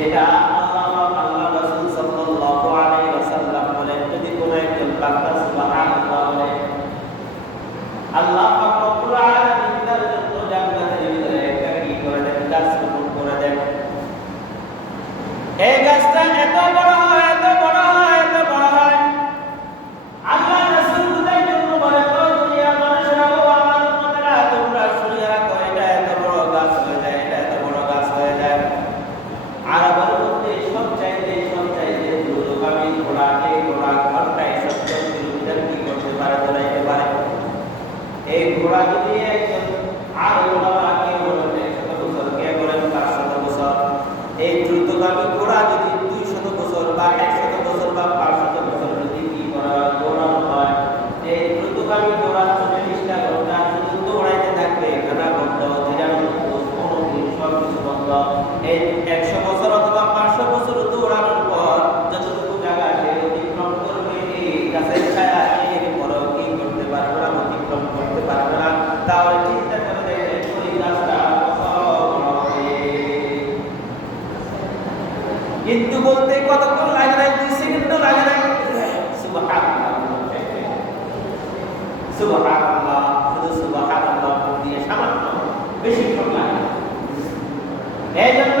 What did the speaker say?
যেটা আল্লাহ রাসূল সাল্লাল্লাহু আলাইহি ওয়াসাল্লাম বলেন, যদি কোনো একজন বান্দা সুবহানাল্লাহ বলে, আল্লাহ পাক রব্বুল আলামিন তার জন্য জান্নাতের ভিতরে একটা কি করে দেন, গাছ রোপণ করে দেন। এই গাছটা এত বড় হয়, এত বড় হয়, এত বড় হয়, আল্লাহ রাসূল তাদের জন্য বলে, তো দুনিয়ার মানুষেরা ও আমার উম্মতেরা, তোমরা শুনিয়া রাখো, এটা এত বড় গাছ হয়ে যায়, এটা এত বড় গাছ হয়ে যায়। আরবের মধ্যে সবচাইতে দ্রুতগামী ঘোড়া, এই ঘোড়া ঘন্টায় 70 কিলোমিটার কি করতে পারে, দৌড়াইতে পারে। এই ঘোড়া যদি একজন কে বলেন 100 বছর, কে বলেন 500 বছর, এই দ্রুতগামী ঘোড়া যদি 200 বছর বা 100 বছর বা 500 বছর যদি কি করা দৌড়ানো হয়, এই দ্রুতগামী ঘোড়া 40টা ঘন্টা শুধু দৌড়াইতে থাকবে, খানা বন্ধ, জিরানো কোনো দিন সব কিছু বন্ধ। এই 100 বছর অথবা 500 বছর দৌড়ানোর পর যতটুকু জায়গা সে অতিক্রম করবে, এই গাছের ছায়া এর পরেও কি করতে পারবে না, অতিক্রম করতে পারবে না। তাহলে চিন্তা করে দেখেন ওই গাছটা কত বড় হবে। কিন্তু বলতে কতক্ষণ লাগে না, 2 সেকেন্ডও লাগে না। সুবহানাল্লাহ, সুবহানাল্লাহ, শুধু সুবহানাল্লাহ দিয়ে সামান্য বেশিক্ষণ লাগে। এই জন্য